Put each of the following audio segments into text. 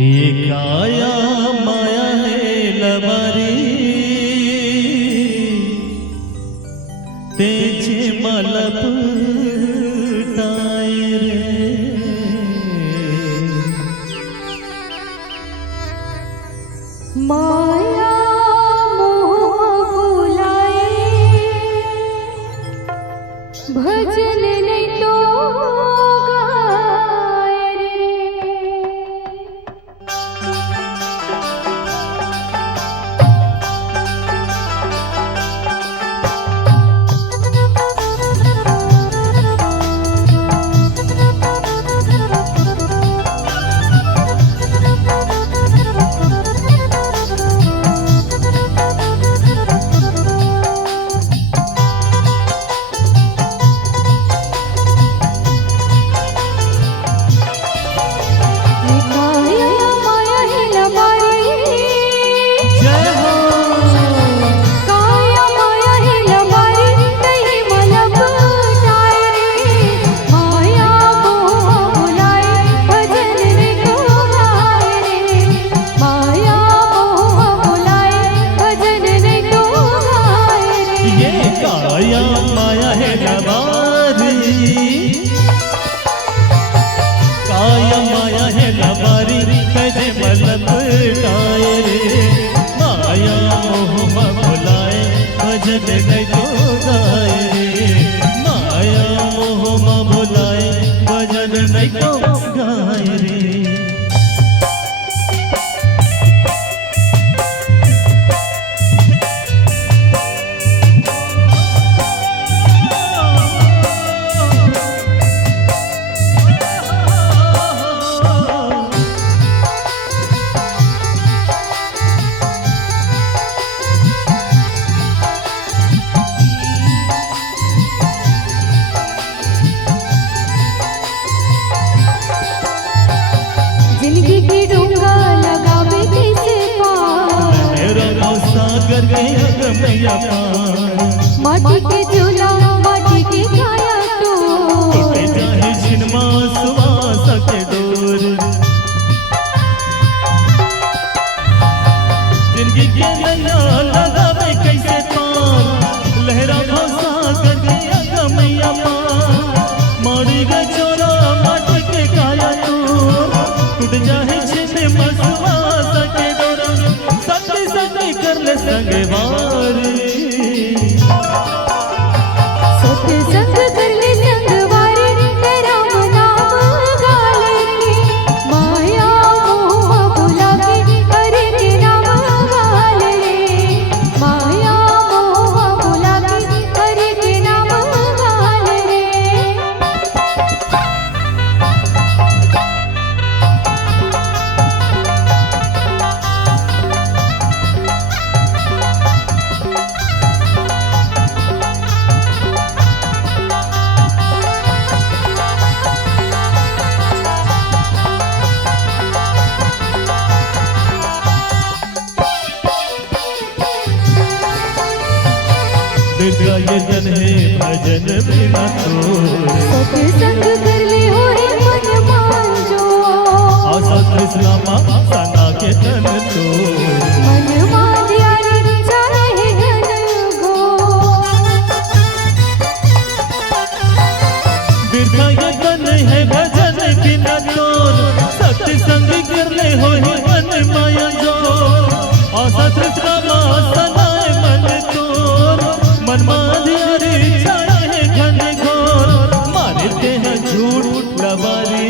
ये काया माया है लबारी तेजे मलप टायर माया मोह भुलाए भजन नहीं तो गाए रे। काया माया है लबारी काया माया है लबारी तेजे मलप टायर माया मोह भुलाए भजन नहीं तो गाए माया मोह भुलाए भजन नहीं तो गाए रे। जिंदगी की डूंगा लगावे कैसे पार मेरा सागर गया गमैया पार माटी के चूल्हा माटी के काया तो टूटे जाए जिनमा सुवास के डोर जिंदगी के नैया लगावे कैसे पार लहरा सागर गया गमैया पार मारी गे चोरा माटी के काया तो टूट जाए जिनमा सुवास के डोर सती सती कर ले संगे वारी सत्संग कर ले संगवारी तेरा नाम गाले माया मोह भुला के हरे के नाम गाले माया मोह भुला के हरे के नाम गाले दिव्या ये जन है भजन बिना तो सत्संग कर ले हो रे मन मान जो आशा कृष्णा माँ सना के तन तो मन मान यारी चाहे घन गो दिव्या ये जन है भजन बिना तो सत्संग कर ले हो ही मन माया जो आशा कृष्णा माँ सना मन तो मन माधियारी छाए है घन घोर मारते हैं झूठ लबारी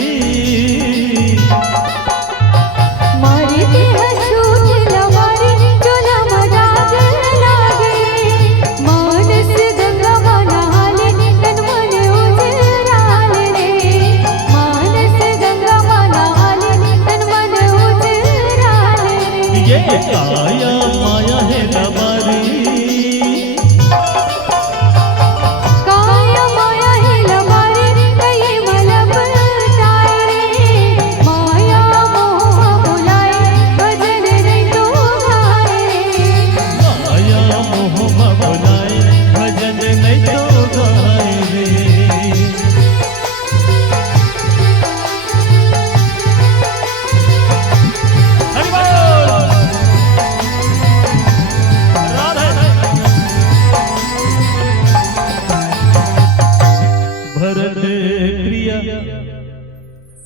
मारते हैं झूठ लबारी जो लमदाग लागे मानस गंगा मना हाले तन मन उजराले रे मानस गंगा मना हाले तन मन उजराले रे। ये काया माया है लबारी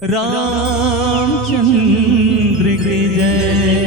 रामचंद्र की जय।